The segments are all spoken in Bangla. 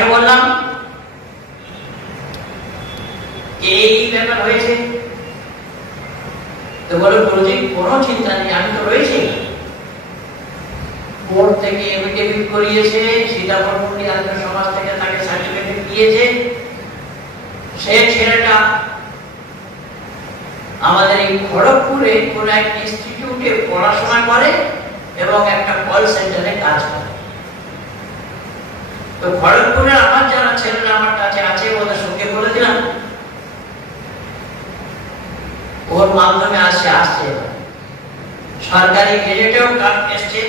আগে বললাম এই ব্যাপার হয়েছে, তো বলো গুরুজি কোনো চিন্তা নেই, আমি তো রয়েছি। কোর্ট থেকে এফিডেভিট করিয়েছে, সীতাপট্টনী আর্য সমাজ থেকে তাকে সার্টিফিকেট দিয়েছে। সে ছেলেটা আমাদের এই খড়গপুরে কোন এক ইনস্টিটিউটে পড়াশোনা করে এবং একটা কল সেন্টারে কাজ করে। তো খড়গপুরে আমার যারা ছেলেরা আমার কাছে আছে ওদের সঙ্গে বলে দিলাম, ওর মাধ্যমে আসছে সরকারি গেজেটেও কাজ এসছে।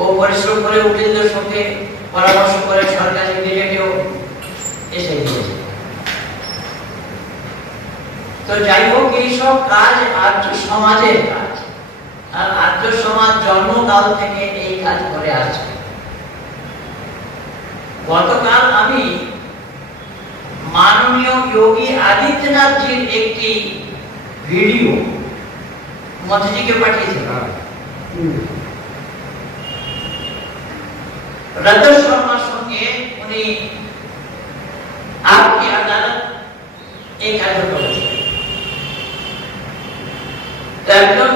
ও পরিশ্রম করে উকিলদের সঙ্গে পরামর্শ করে সরকারি গেজেটেও এসে গিয়েছে। তো যাই হোক, এইসব কাজ আর্য সমাজের কাজ, আর আর্য সমাজ জন্মকাল থেকে এই কাজ করে আসছে। গতকাল আমি মাননীয় যোগী আদিত্যনাথজির একটি ভিডিও মোদিজিকে পাঠিয়েছিলাম। রাজা শর্মার সঙ্গে উনি আপনি আদালত এই কাজ করেছেন। একজন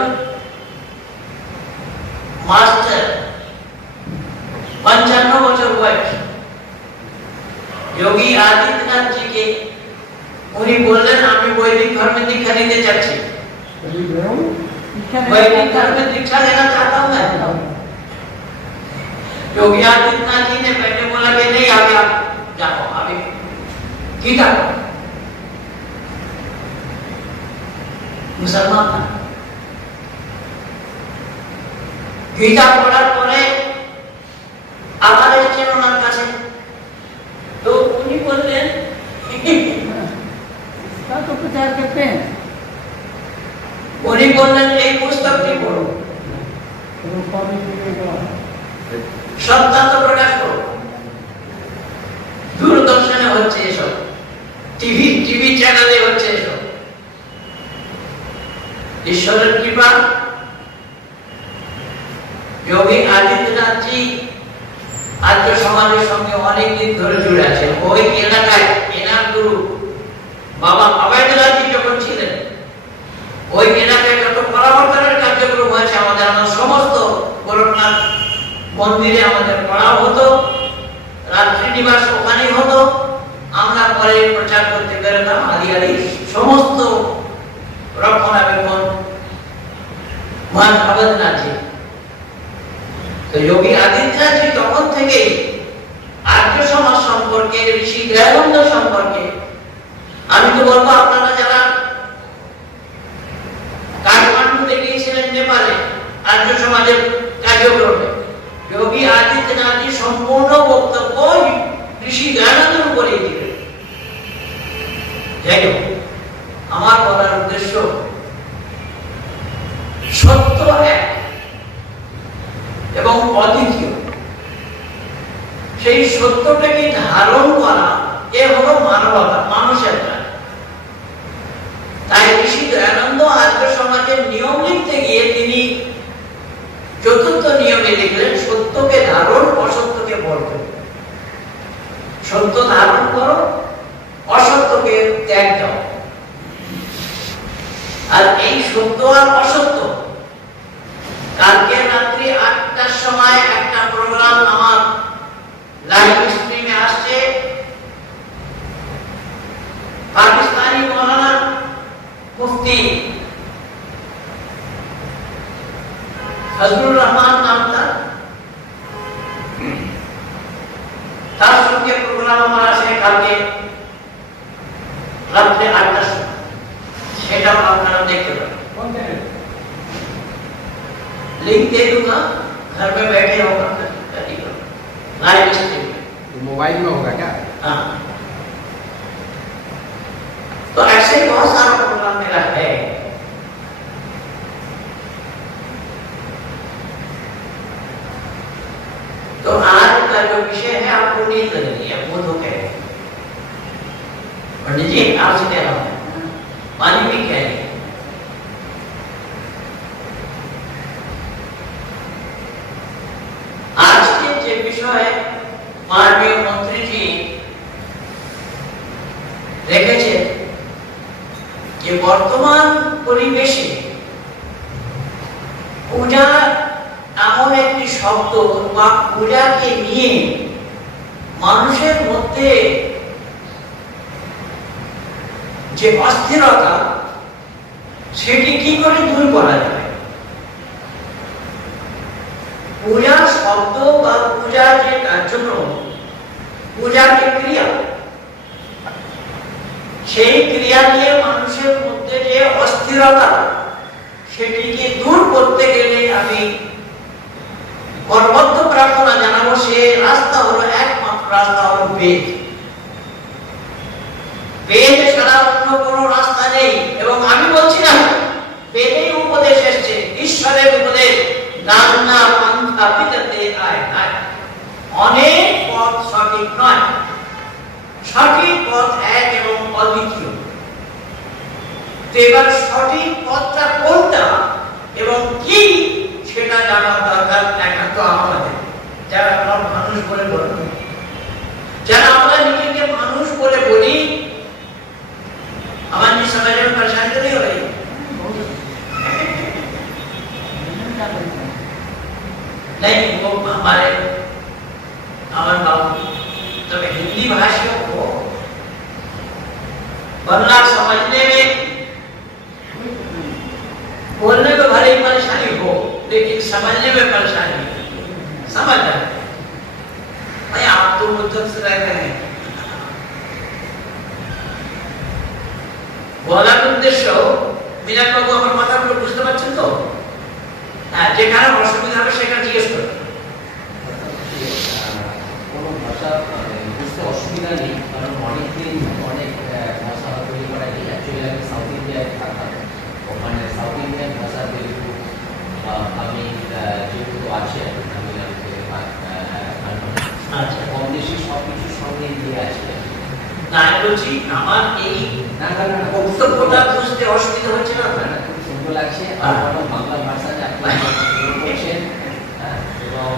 মাস্টার 55 বছর বয়স যোগী আদিত্যনাথজিকে উনি বললেন আমি বৈদিক ধর্মে दीक्षा নিতে চাচ্ছি। वैदिक धर्म में दीक्षा लेना चाहता हूँ मैं। योगी आदित्यनाथ जी ने पहले बोला कि नहीं, आगे आप जाओ, अभी गीता पढ़ो। मुसलमान था, गीता पढ़ार परे आबार एসেছেন ওনার কাছে। तो उन्हीं बोलলেন तो प्रचार करते हैं, উনি বললেন এই পুস্তকটি পড়ো, সত্যান্ত প্রকাশ করো। দূরদর্শনে হচ্ছে এসব, টিভি চ্যানেলে হচ্ছে এসব। ঈশ্বরের কৃপা, যোগী আদিত্যনাথজি আর্য সমাজের সঙ্গে অনেকদিন ধরে জুড়ে আছেন। ওই এলাকায় এনার গুরু বাবা আবাইদুল্লাহজি যখন ছিলেন, ওই এলাকায় যত পরামর্শের কার্যক্রম হয়েছে আমাদের সমস্ত গোরখনাথ মন্দিরে আমাদের পড়া হতো, রাত্রি নিবাস ওখানেই হতো। আমরা পরে প্রচার করতে পেরেতাম আদি সমস্ত রক্ষণাবেক্ষণ মহান আবাইদুল্লাহজি। তো যোগী আদিত্যনাথজি তখন থেকেই আর্য সমাজ সম্পর্কে, ঋষি দয়ানন্দ সম্পর্কে, আমি তো বলবো আপনারা যারা কাঠমান্ডুতে গিয়েছিলেন নেপালে আর্য সমাজের কার্যক্রমে, যোগী আদিত্যনাথজি সম্পূর্ণ বক্তব্য ঋষি দয়ানন্দের উপরে দিলেন। যাই হোক, আমার বলার উদ্দেশ্য সত্য এক এবং অদ্বিতীয়, সেই সত্যটাকে ধারণ করা এ হলো মানবতা, মানুষের কাজ। তাই ঋষি দয়ানন্দ আর্য সমাজের নিয়ম লিখতে গিয়ে তিনি চতুর্থ নিয়মে লিখলেন সত্যকে ধারণ, অসত্যকে বর্জন। সত্য ধারণ করো, অসত্যকে ত্যাগ দাও। আর এই সত্য আর অসত্য, কালকে রাত্রি 8টার সময় একটা প্রোগ্রাম আমার লাইভ স্ট্রিমে আসছে। পাকিস্তানি মৌলানা মুফতি ফজলুর রহমান নামটা, তার সঙ্গে প্রোগ্রাম আমার আছে কালকে রাত্রে 8টার সময়। সেটা আপনারা দেখতে পারেন, लिंक दे दूंगा, घर में बैठे होगा लाइव स्ट्रीम। मोबाइल में होगा क्या? हाँ, तो ऐसे बहुत सारा प्रोग्राम मेरा है। तो आज का जो विषय है आपको नींद लगनी है, वो तो कह रहे पंडित जी, आपसे कह रहा हूँ, पानी भी कह रहे। आज के जो विषय माननीय मंत्री जी রেখেছে যে বর্তমান পরিবেশে পূজা এমন একটি শব্দ বা পূজাকে নিয়ে মানুষের মধ্যে যে অস্থিরতা সেটি কি করে দূর করা যায়। পূজার শব্দ বা পূজার যে কার্যক্রম, পূজার যে ক্রিয়া, সেই ক্রিয়া নিয়ে মানুষের মধ্যে যে অস্থিরতা সেটিকে দূর করতে গেলে আমি সর্বত্র প্রার্থনা জানাবো, সে রাস্তা হলো একমাত্র রাস্তা হলো বেদ। বেদ ছাড়া অন্য কোনো রাস্তা নেই। এবং আমি বলছি না বেদেই উপদেশ এসছে, ঈশ্বরের উপদেশ, নানা পন্থা বিদতে আয় আয়। অনেক পথ সঠিক নয়, সঠিক পথ এক এবং অদ্বিতীয়। তো এবার সঠিক পথটা কোনটা এবং কি সেটা জানার দরকার একান্ত আমাদের, যারা আমরা মানুষ বলে বলি, যারা আমরা নিজেকে মানুষ বলে বলি। আমার जी समझ में परेशानी तो नहीं हो रही? नहीं, वो हमारे बाबू तो हिंदी भाषियों को बंगला समझने में, बोलने में भले ही परेशानी हो, लेकिन समझने में परेशानी समझ जाए। भाई आप तो मुद्दत से रह रहे हैं। বলার উদ্দেশ্য মিনার বাবু আমার কথাগুলো বুঝতে পারছেন তো? হ্যাঁ, যেখানে অসুবিধা হবে সেখানে জিজ্ঞেস করুন। কোনো ভাষা বুঝতে অসুবিধা নেই, কারণ অনেকদিন অনেক ভাষা তৈরি করা যায়। অ্যাকচুয়ালি আমি সাউথ ইন্ডিয়ায় থাকতাম, ওখানে সাউথ ইন্ডিয়ান ভাষা তেলুগু আমি যেহেতু আছে তামিলনাড়ুতে কম বেশি সব কিছুর সঙ্গে দিয়ে আছে। না, আমি বলছি আমার এই বক্তব্যটা বুঝতে অসুবিধা হচ্ছে না আপনার? খুব সুন্দর লাগছে। আর বাংলা ভাষাটা আপনি বলছেন এবং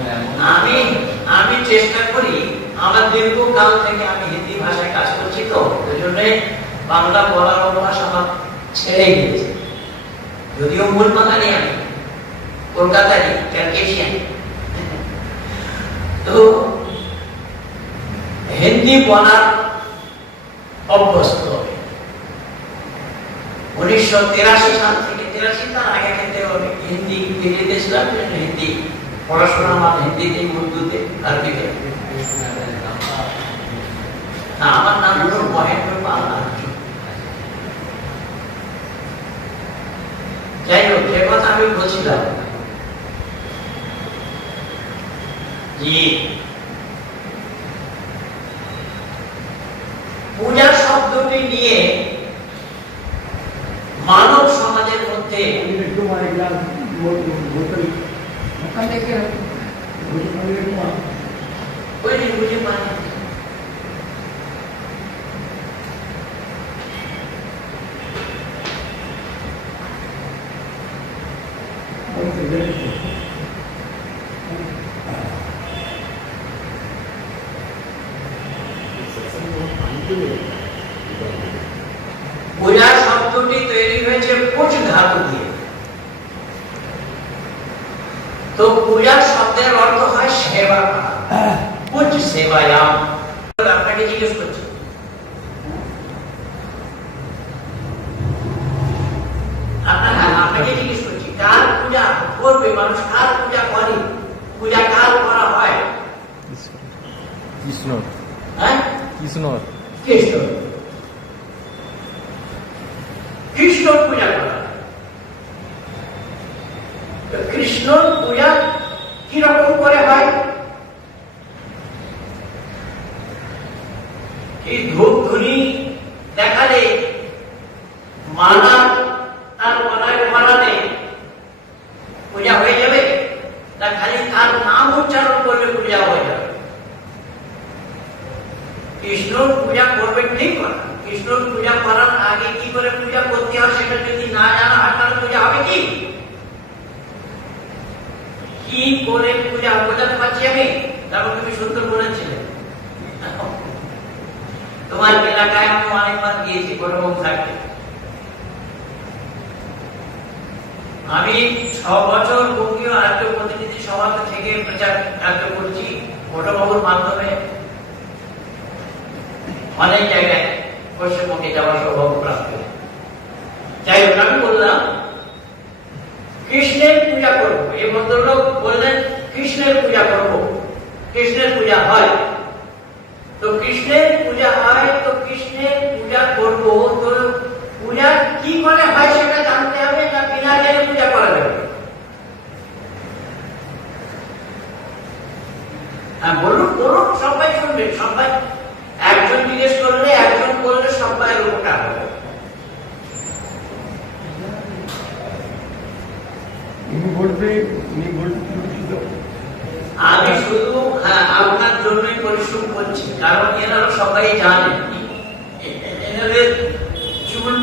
আমি চেষ্টা করি, আমার দীর্ঘকাল থেকে আমি হিন্দি ভাষায় কাজ করছি, তো ওই জন্য বাংলা বলার অভ্যাস আমার ছেড়ে গিয়েছে। যদিও মূল বাঙালি আমি, কলকাতায় ক্যালকেশিয়ান, তো হিন্দি বলার অভ্যস্ত। 1983 সাল থেকে, 83 তার আগে থেকে হিন্দি দিল্লিতে ছিলাম, হিন্দি পড়াশোনা আমার হিন্দিতে, উর্দুতে, আরবিতে। আমার নাম হলো মহেন্দ্র পাল। যাই হোক, যে কথা আমি বলছিলাম, জি পূজা শব্দটি নিয়ে মানব সমাজের মধ্যে বুঝে মানে পূজা শব্দটি তৈরি হয়েছে পুজ ধাতু দিয়ে। তো পূজা শব্দের অর্থ হয় সেবা করা, পুজ সেবায়াম। আপনাকে জিজ্ঞেস করছি, আপনাকে জিজ্ঞেস করছি, কার পূজা করবে মানুষ? কার পূজা করে? পূজা কার করা হয়? কৃষ্ণ। হ্যাঁ, কৃষ্ণ। কৃষ্ণ। কৃষ্ণ পূজা করা। কৃষ্ণ পূজা কিরকম করে হয়? এই ধূপ ধুনি দেখালে, মালা তার গলায় পরালে পূজা হয়ে যাবে? না খালি তার নাম উচ্চারণ করলে পূজা হয়ে যাবে? কৃষ্ণ পূজা করবে ঠিক কথা। কৃষ্ণ পূজা করার আগে কি করে পূজা করতে হয় সেটা যদি না জানা হয় তাহলে পূজা হবে কি? কি করে পূজা বোঝাতে পারছি আমি? তারপর তুমি সুন্দর বলেছিলে তোমার এলাকায় আমি অনেকবার গিয়েছি কোনোরকম থাকতে। আমি 6 বছর বঙ্গীয় রাজ্য প্রতিনিধি সভা থেকে প্রচার কার্য করছি বড়বাবুর মাধ্যমে। অনেক জায়গায় পশ্চিমবঙ্গে যাওয়ার সৌভাগ্য প্রাপ্ত। যাই হোক, আমি বললাম কৃষ্ণের পূজা করবো। এই ভদ্রলোক বললেন কৃষ্ণের পূজা করবো, কৃষ্ণের পূজা হয়। তো কৃষ্ণের পূজা হয়, তো কৃষ্ণের পূজা করবো, তো পূজা কি করে হয় সেটা জানতে হবে, না বিনা জেনে পূজা করা যাবে? হ্যাঁ বলুন, বলুন, সবাই শুনবে। সবাই একজন জিজ্ঞেস করলে, একজন বললে সবাই উপকার হবে। আমি শুধু আপনার জন্যই পরিশ্রম করছি, কারণ এনারা সবাই জানেন এনাদের চুল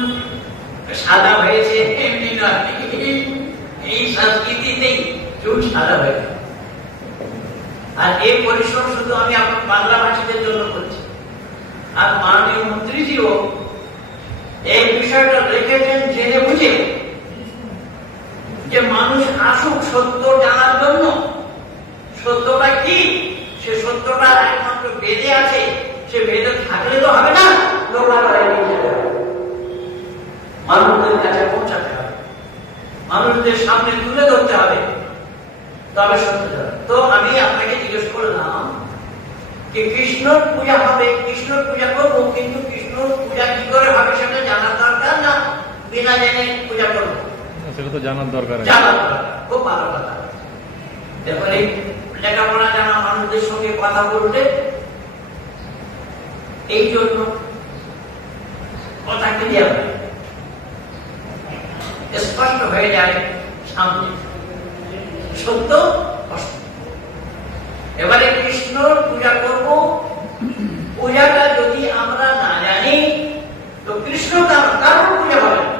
সাদা হয়েছে এমনি নয়, এই সংস্কৃতিতেই চুল সাদা হয়েছে। আর এই পরিশ্রম শুধু আমি আপনার বাংলা ভাষীদের জন্য করছি। আর মাননীয় মন্ত্রীজিও এই বিষয়টা রেখেছেন জেনে বুঝে, যে মানুষ আসুক সত্য জানার জন্য। সত্যটা কি, সে সত্যটা একমাত্র বেদে আছে, সে বেদে থাকলে তো হবে না, লোকালয়ে নিয়ে যেতে হবে, মানুষদের কাছে পৌঁছাতে হবে, মানুষদের সামনে তুলে ধরতে হবে, তবে সত্য জানা। তো আমি আপনাকে জিজ্ঞেস করলাম যে কৃষ্ণ পূজা হবে, কৃষ্ণ পূজা করবো, কিন্তু কৃষ্ণ পূজা কি করে হবে সেটা জানার দরকার, না বিনা জেনে পূজা করবো? সেটা তো জানার দরকার। জানার দরকার, খুব ভালো কথা। দেখুন, এই লেখাপড়া জানা মানুষদের সঙ্গে কথা বলতে এই জন্য কথা ক্লিয়ার স্পষ্ট হয়ে যায় সামনে, সত্য অসত্য। এবারে কৃষ্ণ পূজা করব, পূজাটা যদি আমরা না জানি তো কৃষ্ণ কারণ পূজা হবে না।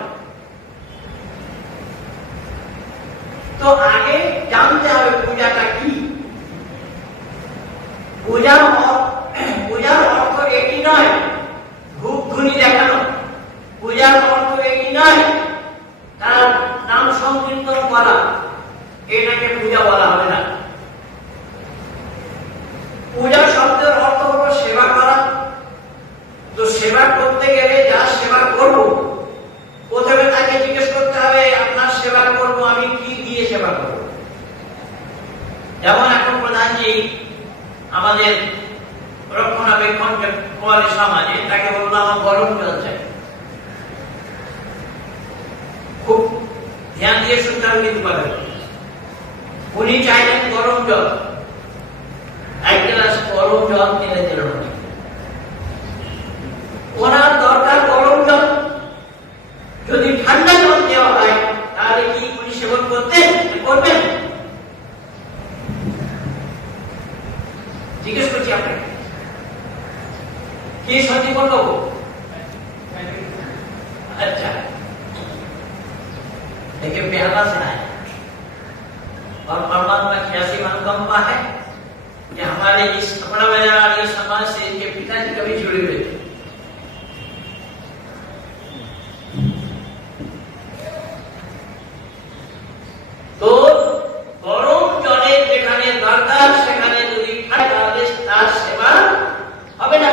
তো আগে জানতে হবে পূজাটা কি। পূজার অর্থ এটি নয় ধূপ ধুনি দেখানো, পূজার অর্থ এটি নয় তার নাম সংকীর্তন করা, এটাকে পূজা বলা হবে না। পূজা শব্দের অর্থ হলো সেবা করা। তো সেবা করতে গেলে যার সেবা করব, প্রথমে তাকে জিজ্ঞেস করতে হবে আপনার সেবা করব আমি কি দিয়ে সেবা করব। যেমন এখন প্রধানজি আমাদের রক্ষণাবেক্ষণ করে সমাজে, তাকে বললো আমার গরম জল চাই। খুব ধ্যান দিয়ে শুনতে হবে কিন্তু পারবেন। উনি চাইলেন গরম জল, এক গ্লাস গরম জল কিনে দিল। ওনার দরকার গরম জল, যদি ঠান্ডা জল দেওয়া হয় তাহলে কি উনি সেবন করবেন? জিজ্ঞেস করছি আপনাকে, কি সত্যি বলবো? अच्छा, लेकिन प्याला से आए और परमात्मा की ऐसी अनुकंपा है कि हमारे इस कपड़ा बाजार वाले समाज से इनके पिताजी कभी जुड़े हुए थे। तो গরম জলের যেখানে দরকার সেখানে যদি তাহলে তার সেবা হবে না।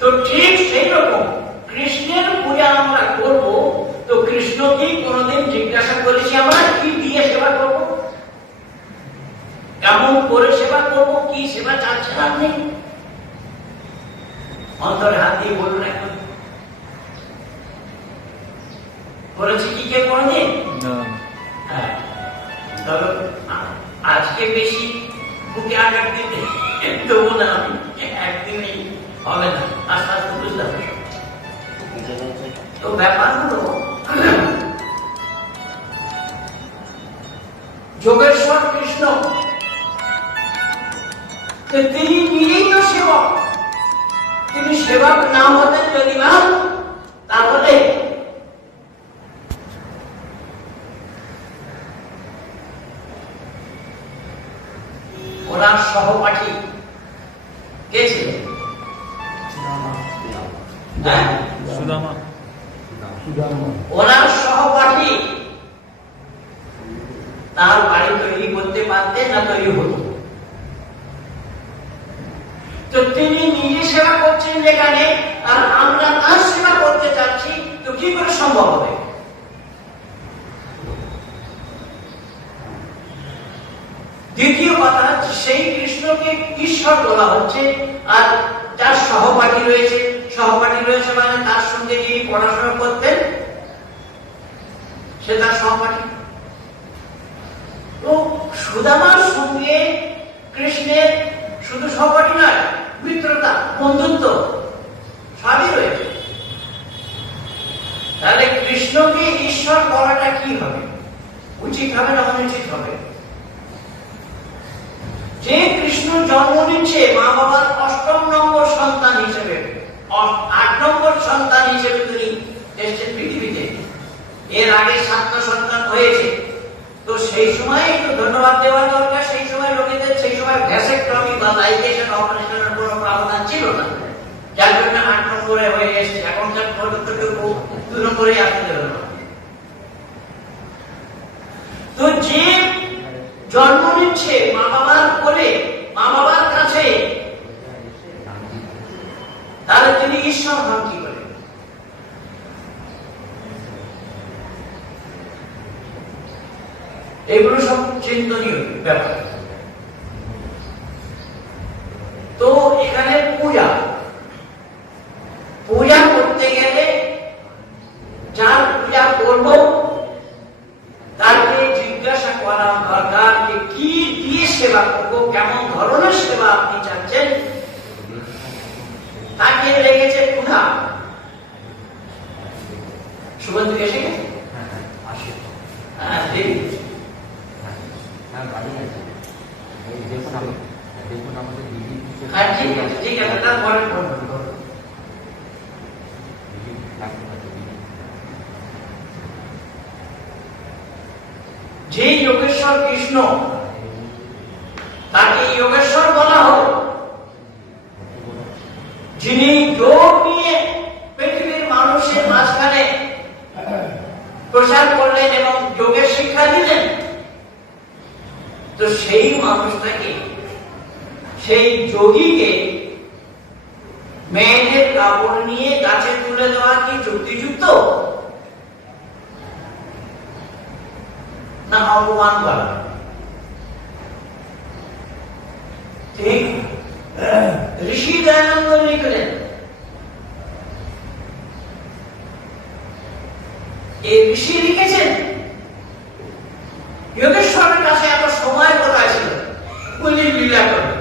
তো ঠিক সেই রকম কৃষ্ণের পূজা আমরা করব, তো কৃষ্ণকে কোনদিন জিজ্ঞাসা করেছি আমরা কি দিয়ে সেবা করব, কেমন করে সেবা করব, কি সেবা চাচ্ছেন আপনি? অন্তরে হাত দিয়ে বলুন এখন, করেছি কি কে কোনদিন? হ্যাঁ, তবে আজকে বেশি বুকে আঘাত দিতে দেবো না আমি, একদিনই হবে না, আস্তে আস্তে বুঝতে হবে। তো ব্যাপার হলো যোগেশ্বর কৃষ্ণ তিনি নিজেই তো সেবক, তিনি সেবক না হতেন যদি না, তাহলে ওনার সহপাঠী কে ছিলেন? হ্যাঁ? সুদামা ওনার সহপাঠী তার বাড়ি তৈরি করতে পারতেন না তৈরি হতো। তো তিনি নিজে সেবা করছেন যেখানে, আর আমরা তার সেবা করতে চাচ্ছি, তো কি করে সম্ভব হবে? দ্বিতীয় কথা, সেই কৃষ্ণকে ঈশ্বর বলা হচ্ছে, আর যার সহপাঠী রয়েছে মানে তার সঙ্গে যিনি পড়াশোনা করতেন সে তার সহপাঠী। তো সুদামার সঙ্গে কৃষ্ণের শুধু সহপাঠী নয়, মিত্রতা, বন্ধুত্ব সবই রয়েছে। তাহলে কৃষ্ণকে ঈশ্বর বলাটা কি হবে? উচিত হবে না অনুচিত হবে? যে কৃষ্ণ জন্ম নিচ্ছে মা বাবার 8ম নম্বর সন্তান হিসেবে, 8 নম্বর সন্তান হিসেবে তিনি এসেছেন পৃথিবীতে। এর আগে 7টা সন্তান হয়েছে। তো সেই সময় একটু ধন্যবাদ দেওয়া দরকার। সেই সময় লোকেদের সেই সময় ভ্যাসেক্টমি বা লাইগেশন অপারেশনের কোনো প্রাবধান ছিল না, যার জন্য 8 নম্বরে হয়ে এসেছে। এখনকার পর্যন্ত কেউ 2 নম্বরে আসতে দেবে না। তো যে জন্ম নিচ্ছে মা বাবার কোলে, মা বাবার কাছে, তাহলে তিনি ঈশ্বর হন কি করে? এগুলো সব চিন্তনীয় ব্যাপার। তো এখানে পূজা করতে গেলে যার পূজা করব তাকে জিজ্ঞাসা করা দরকার যে কি দিয়ে সেবা করবো, কেমন ধরনের সেবা আপনি চাচ্ছেন। তাকে লেগেছে ক্ষুধা। সুগন্ধি এসে গেছে? হ্যাঁ, ঠিক আছে, তারপরে যে যোগেশ্বর কৃষ্ণ, তাকে যোগেশ্বর বলা হল, যিনি যোগ নিয়ে পৃথিবীর মানুষের মাঝখানে প্রসার করলেন এবং যোগের শিক্ষা দিলেন। তো সেই মানুষটাকে, সেই যোগীকে মেয়েদের কাপড় নিয়ে গাছে তুলে দেওয়া কি যুক্তিযুক্ত না অপমান করা? ঠিক ঋষি দয়ানন্দ লিখলেন, এই ঋষি লিখেছেন যোগেশ্বরের কাছে এত সময় কোথায় ছিল বলি লীলা করে,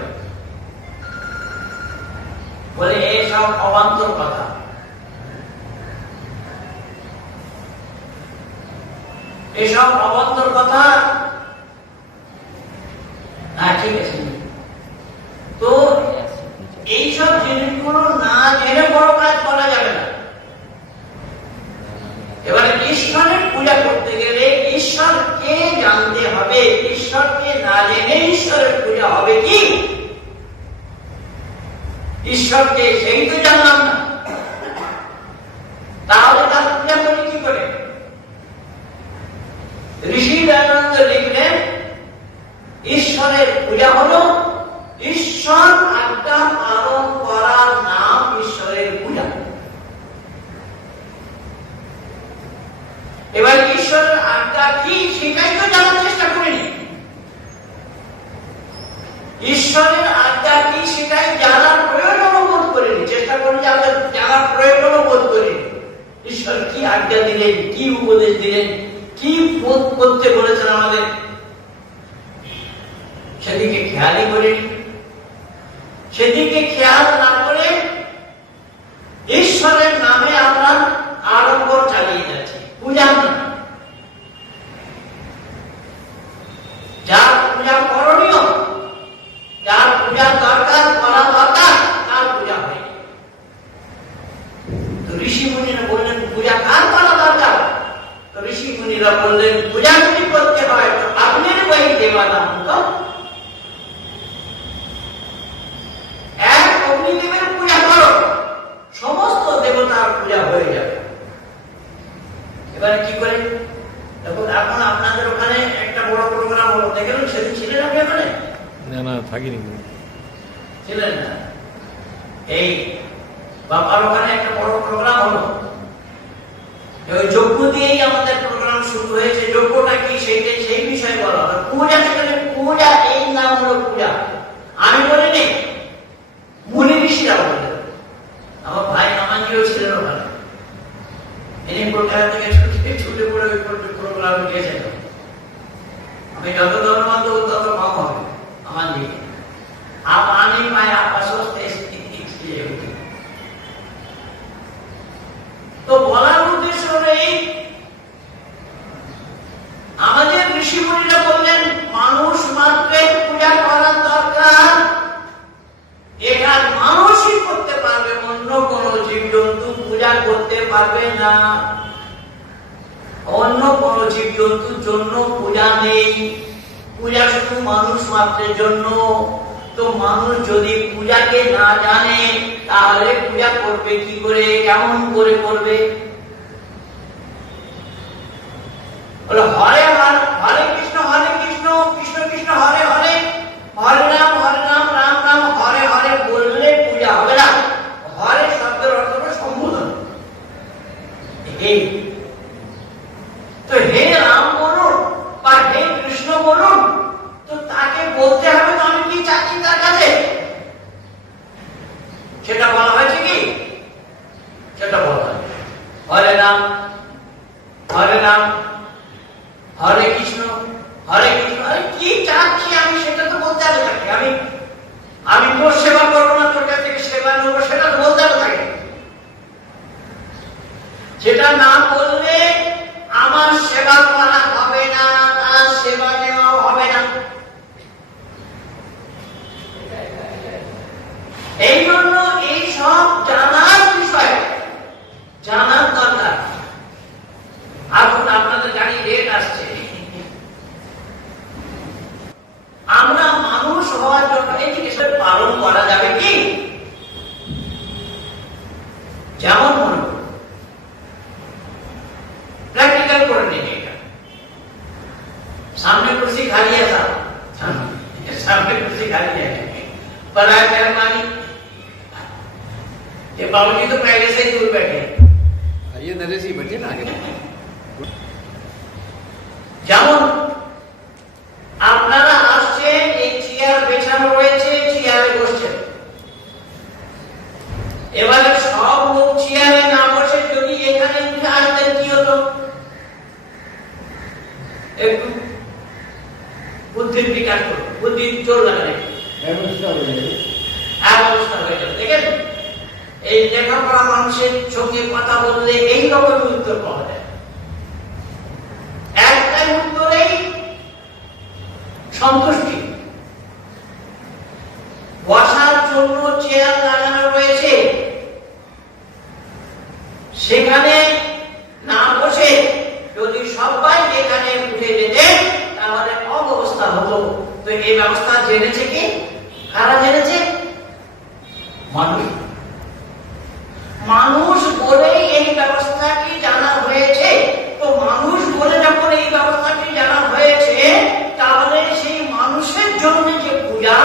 বলে এসব অবান্তর কথা। এসব অবান্তর কথা। হ্যাঁ, ঠিক আছে। তো এইসব জিনিসগুলো না জেনে বড় কাজ করা যাবে না। এবারে ঈশ্বরের পূজা করতে গেলে ঈশ্বরকে জানতে হবে। ঈশ্বরকে না জেনে ঈশ্বরের পূজা হবে কি? ঈশ্বরকে সেই তো জানলাম না, তাহলে তার পূজা করি কি করে? ঋষি দয়ানন্দ লিখলেন, ঈশ্বরের পূজা হলো ঈশ্বর আজ্ঞা পালন করার নাম ঈশ্বরের পূজা। এবার ঈশ্বরের আজ্ঞা কি সেটাই তো জানার চেষ্টা করিনি। ঈশ্বরের আজ্ঞা কি সেটাই জানার প্রয়োজন বোধ করিনি। চেষ্টা করি যে আমরা জানার প্রয়োজন বোধ করিনি। ঈশ্বর কি আজ্ঞা দিলেন, কি উপদেশ দিলেন, কি করতে বলেছেন আমাদের, সেদিকে খেয়ালই করিনি। সেদিকে খেয়াল না করে ঈশ্বরের নামে আমরা আড়ম্বর চালিয়ে যাচ্ছি, পূজা না। যার পূজা করণীয়, যার পূজা দরকার, করা দরকার, তার পূজা হয়। তো ঋষি মুনিরা বললেন পূজা কার করা দরকার? তো ঋষি মুনিরা বললেন পূজা যদি করতে হয় তো আপনার বই দেওয়া নাম তো এক অগ্নিদেবের পূজা করো, সমস্ত দেবতা এবারে কি করে দেখুন, এখন আপনাদের ওখানে একটা বড় প্রোগ্রাম হলো, দেখলেন সেদিন ছিলেন আপনি ওখানে? না থাকিনি। ছিলেন না? এই বাবার ওখানে একটা বড় প্রোগ্রাম হলো, ওই যজ্ঞ দিয়েই আমাদের প্রোগ্রাম শুরু হয়েছে। যজ্ঞটা কি সেইটাই, সেই বিষয়ে বলা হবে। পূজা, সেখানে পূজা, এই নাম হলো পূজা। আমি বলিনি, মুনি ঋষিরা বললেন। আমার ভাই আমাকেও ছিলেন ওখানে, ইনি কলকাতা থেকে ছুটে পড়ে ওই প্রোগ্রামে গিয়েছেন। আমি যত ধর্মান্ত তত কম হবে আমার দিকে। आप आने पाए, आप अस्वस्थ इसलिए होगी। तो বলার উদ্দেশ্য এই, আমাদের ঋষি মুনিরা বললেন মানুষ মাত্রের পূজা করার দরকার। এটা মানুষই করতে পারবে, অন্য কোন জীবজন্তু পূজা করতে পারবে না। অন্য কোন জীবজন্তুর জন্য পূজা নেই, পূজা শুধু মানুষ মাত্রের জন্য। তো মানুষ যদি পূজাকে না জানে তাহলে পূজা করবে কি করে, কেমন করে করবে? হরে হরে কৃষ্ণ কৃষ্ণ কৃষ্ণ হরে হরে, হরে রাম রাম রাম হরে হরে বললে পূজা হবে না। হরে শব্দের অর্থ হলো সম্বোধন। তো হে রাম বলুন বা হে কৃষ্ণ বলুন, তো তাকে বলতে হবে তো আমি কি চাচ্ছি তার কাছে, সেটা বলা হয়েছে কি? সেটা বলা হয় হরে রাম হরে কৃষ্ণ আরে কি চাচ্ছি আমি সেটা তো বলতে হবে তাকে। আমি তোর সেবা করবো না, তোর কাছ থেকে সেবা নেবো, সেটা তো বলতে হবে তাকে। যেটা না বললে আমার সেবা করা হবে না, তার সেবা নেওয়া হবে না। এই জন্য এই সব জানার বিষয়, জানার দরকার। এখন আপনাদের গাড়ি রেট আসছে, আমরা মানুষ হওয়ার জন্য এটিকে পালন করা যাবে কি? যেমন মনে করুন, প্র্যাকটিক্যাল করে নিন এটা। सामने कुर्सी खाली है साहब, सामने कुर्सी खाली है, पर आए मेहरबानी। ये बाबूजी तो पहले से ही दूर बैठे हैं। ये नजर से बैठे ना आगे। যেমন আপনারা আসছেন, এই চেয়ার বেছানো রয়েছে, চেয়ারে বসছেন। এবারে সব লোক চেয়ারে না বসে যদি এখানে উঠে আসতেন কি হতো? একটু বুদ্ধির বিকাশ করো, বুদ্ধির জোর লাগালে অবস্থা হয়ে যাবে। দেখেন, এই লেখাপড়া মানুষের সঙ্গে কথা বললে এই রকম উত্তর পাওয়া যায়। একটাই উত্তরেই সন্তুষ্টি। বসার জন্য চেয়ার লাগানো রয়েছে, সেখানে না বসে যদি সবাই এখানে উঠে যেতেন তাহলে অবস্থা হতো। তো এই ব্যবস্থা জেনেছে কি? কারা জেনেছে? মানুষ। মানুষ বলেই এই ব্যবস্থাটি জানা হয়েছে। তো মানুষ বলে যখন এই ব্যবস্থাটি জানা হয়েছে, তাহলে সেই মানুষের জন্য যে পূজা,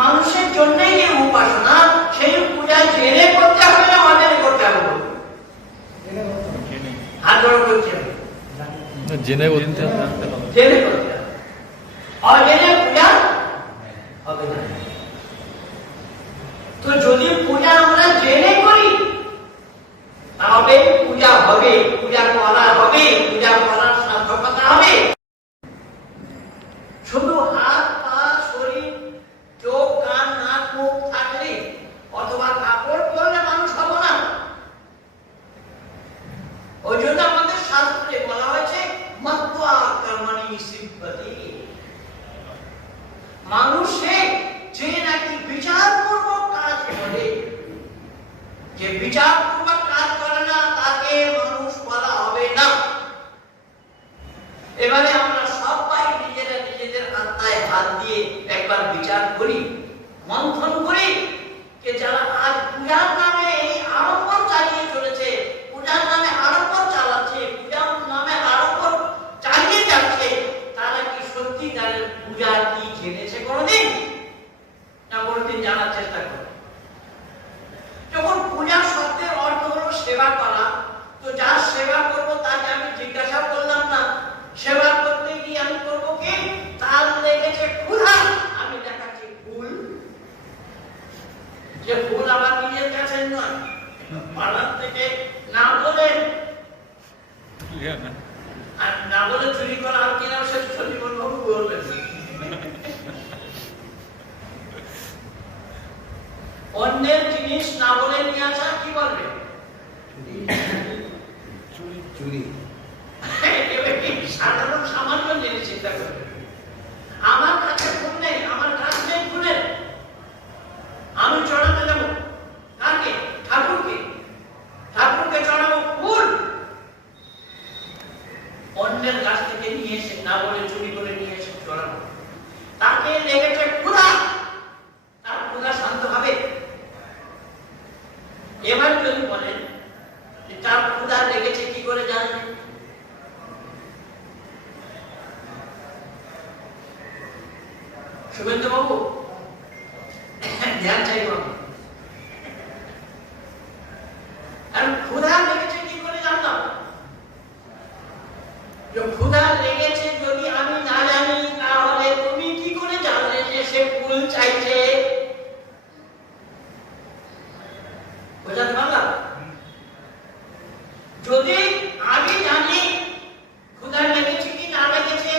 মানুষের জন্য যে উপাসনা, সেই পূজা জেনে করতে হবে না অজেনে করতে হবে? হাত জোড় করতে হবে, জেনে বলতে জেনে করতে হবে। অজেনে পূজা হবে না। তো যদি পূজা আমরা জেনে করি তাহলে পূজা হবে, পূজা করা হবে, পূজা করার সার্থকতা হবে। শুধু হাত পা শরীর চোখ কান নাক মুখ থাকলে অথবা কাপড় পরলে মানুষ হব না। ওই জন্য আমাদের শাস্ত্রে বলা হয়েছে মত্ত্বা কর্মণি সিদ্ধতি। মানুষে যে নাকি বিচারপূর্বক কাজ করে, যে বিচারপূর্বক কাজ করে না তাকে মানুষ বলা হবে না। এবারে আমরা সবাই নিজেরা নিজেদের আত্মায় হাত দিয়ে একবার বিচার করি, মন্থন করি যে যারা আজ পূজার নামে এই আড়ম্বর চালিয়ে চলেছে, পূজার নামে আড়ম্বর চালাচ্ছে, পূজার নামে আসেন নয়, পাড়ার থেকে না বলেন, আর না বলে চুরি করা আর কিনা সে সজীবন বাবু বলবেন। অন্যের জিনিস না বলে নিয়ে আসা কি বলবে? চুরি। সাধারণ সামান্য জিনিস চিন্তা করবে। আমার কাছে ফুল নেই, আমার কাছে নেই ফুলের, আমি চড়াতে যাব কাকে? ঠাকুরকে। ঠাকুরকে চড়াবো ফুল। অন্যের কাছ থেকে নিয়ে এসে না বলে চুরি করে নিয়ে এসে চড়াবো। তাকে লেগেছে ক্ষুধা, তার ক্ষুধা শান্ত হবে? এবার যদি বলেন যে তার ক্ষুধা লেগেছে কি করে জানবেন? শুভেন্দু বাবু ধ্যান চাইব আমি। আর ক্ষুধা লেগেছে কি করে জানলাম? ক্ষুধা লেগেছে যদি আমি না জানি, তাহলে তুমি কি করে জানলে যে সে ফুল চাইছে? বোঝাতে পারলাম? যদি আমি জানি ক্ষুধা লেগেছে কি না লেগেছে,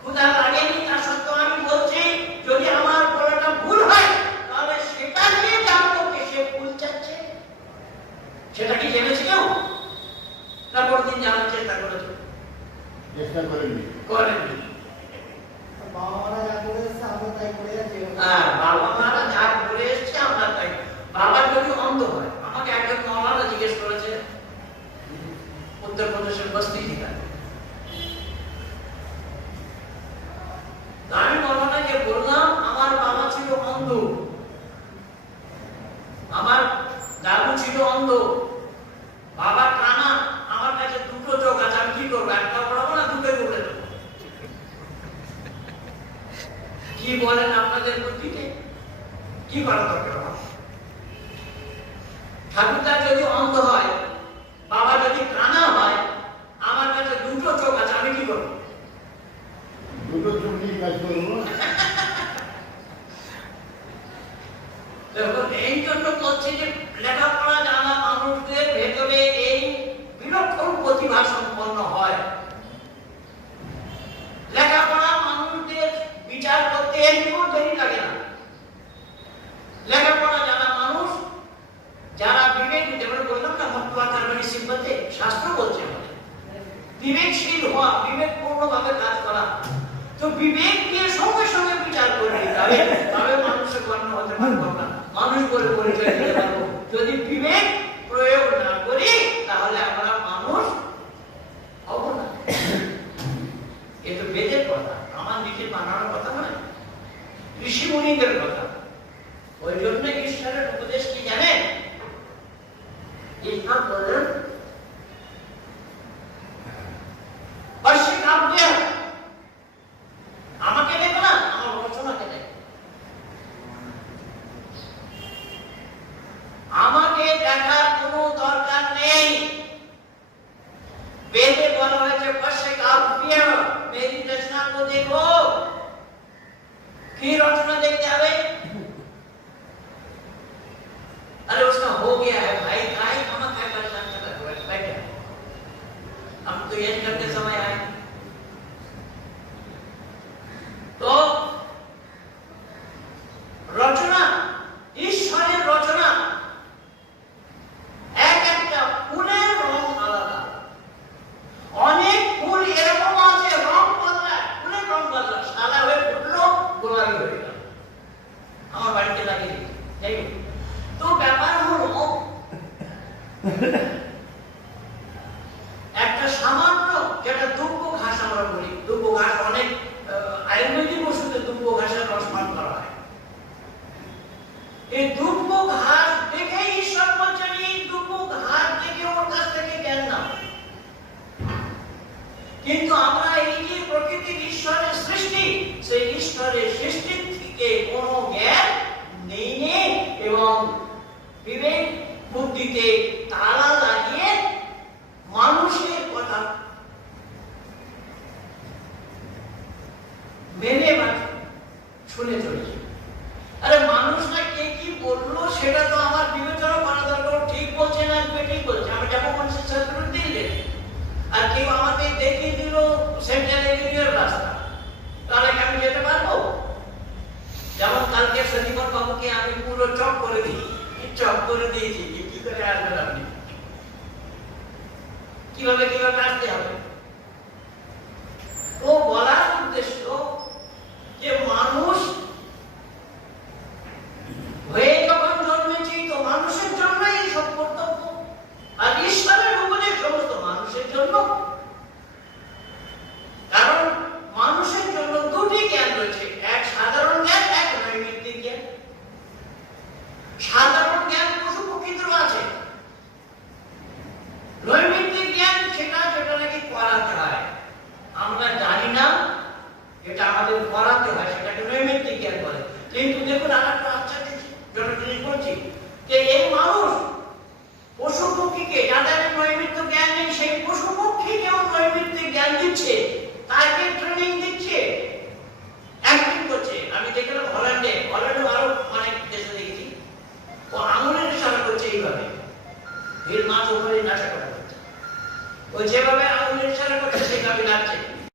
ক্ষুধা লাগেনি তা সত্ত্বেও আমি বলছি, যদি আমার বলাটা ভুল হয়, তাহলে সেটা নিয়ে জানবো যে সে ফুল চাচ্ছে। সেটা কি জেনেছে কেউ? না পরদিন জানার চেষ্টা করেছে? চেষ্টা করেননি। করেননি। বাবা মারা যা করে এসছে আমরা তাই করে যাচ্ছি। হ্যাঁ, বাবা মারা যা করে এসছে আমরা তাই। বাবা যদি অন্ধ হয়, আমাকে একজন মৌলানা জিজ্ঞেস করেছে উত্তরপ্রদেশের বস্তি জেলায়। আমি মৌলানাকে বললাম আমার বাবা ছিল অন্ধ, আমার দাদু ছিল অন্ধ, বাবা কানা, আমার কাছে দুটো চোখ আছে, আমি কি করবো? একটা পড়াবো না দুটো করে দেবো? কি বলেন আপনাদের বুদ্ধিতে? কি করা দরকার? ঠাকুরদা যদি অন্ধ হয়, বাবা যদি কানা হয়, আমার কাছে দুটো চোখ আছে, আমি কি করবো? দুটো চোখ নিয়ে কাজ করবো। দেখুন, এই জন্য বলছি যে লেখাপড়া জানা মানুষদের ভেতরে এই বিলক্ষণ প্রতিভা সম্পন্ন হয়। লেখাপড়া মানুষদের বিচার করতে একটু দেরি লাগে না। লেখাপড়া জানা মানুষ যারা বিবেক, যেমন বললাম না, মতবাদ মানে সিম্পতে শাস্ত্র বলছে আমাদের বিবেকশীল হওয়া, বিবেকপূর্ণভাবে কাজ করা। তো বিবেক দিয়ে সঙ্গে সঙ্গে বিচার করে নিতে হবে, তবে মানুষের গণ্য হতে পারবো না, মানুষ বলে পরিচয় দিতে পারবো। যদি বিবেক প্রয়োগ না করি, তাহলে আমরা মানুষ হব না। এ তো বেদের কথা, আমার নিজের বানানোর কথা নয়, ঋষি মুনিদের কথা। ওই জন্য ঈশ্বরের উপদেশ কি জানেন? ঈশ্বর বলেন আমাকে দেখো না, আমার রচনাকে দেখো। আমাকে দেখার কোনো দরকার নেই। वेदे बोला है पश्य काव्य मेरी रचना को देखो। की रचना देखते आवे? अरे उसका हो गया है भाई, काय हम क्या परेशान कर रहे हो? बैठे हम तो ये करते समय आए तो रचना ईश्वरेर रचना एक একটা ফুলের রং আলাদা। অনেক ফুল এরকম আছে রং বদলায়, ফুলের রং বদলায়, সাদা হয়ে ফুটলো গোলাপি হয়ে গেল, আমার বাড়িতে লাগিয়ে এই তো ব্যাপার হলো একটা সামান্য যেটা দুব্বো ঘাস আমরা বলি, দুব্বো ঘাস অনেক আয়ুর্বেদিক ওষুধে দুব্বো ঘাসের রস পান করা হয়। এই দুব্বো ঘাস দেখে ঈশ্বর বলছেন এই দুব্বো ঘাস দেখে ওর কাছ থেকে জ্ঞান নাও। কিন্তু আমরা এই যে প্রকৃতির ঈশ্বরের সৃষ্টি, সেই ঈশ্বরের সৃষ্টি থেকে কোনো জ্ঞান নেই এবং বিবেক বুদ্ধিতে তালা দিয়েছি যে কি করে আসবেন আপনি, কিভাবে কিভাবে আসতে হবে। ও বলার উদ্দেশ্য যে মানুষ হয়ে যখন জন্মেছি তো মানুষের জন্যই এই সব কর্তব্য, আর ঈশ্বরের উপদেশ সমস্ত মানুষের জন্য। কারণ মানুষের জন্য দুটি জ্ঞান রয়েছে, এক সাধারণ জ্ঞান, এক নৈমিত্তিক জ্ঞান। সাধারণ জ্ঞান পশু পক্ষীদেরও আছে, নৈমিত্তিক জ্ঞান সেটা নাকি করাতে হয়, আমরা জানি না এটা আমাদের করাতে হয়, সেটাকে নৈমিত্তিক জ্ঞান বলে। কিন্তু দেখুন আর একটা আশ্চর্যজনক জিনিস বলছি যে এই মানুষ পশু পক্ষীকে, যাদের নৈমিত্তিক জ্ঞান নেই সেই পশু পক্ষীকেও নৈমিত্তিক জ্ঞান দিচ্ছে, তাকে ট্রেনিং দিচ্ছে, অ্যাক্টিং করছে। আমি দেখলাম হল্যান্ডে আরো অনেক দেশে দেখেছি, ও আঙুলের ইশারা করছে এইভাবে, এর মাছ উপরে নাচা করা হচ্ছে, ও যেভাবে আঙুলের ইশারা করছে সেভাবে নাচছে।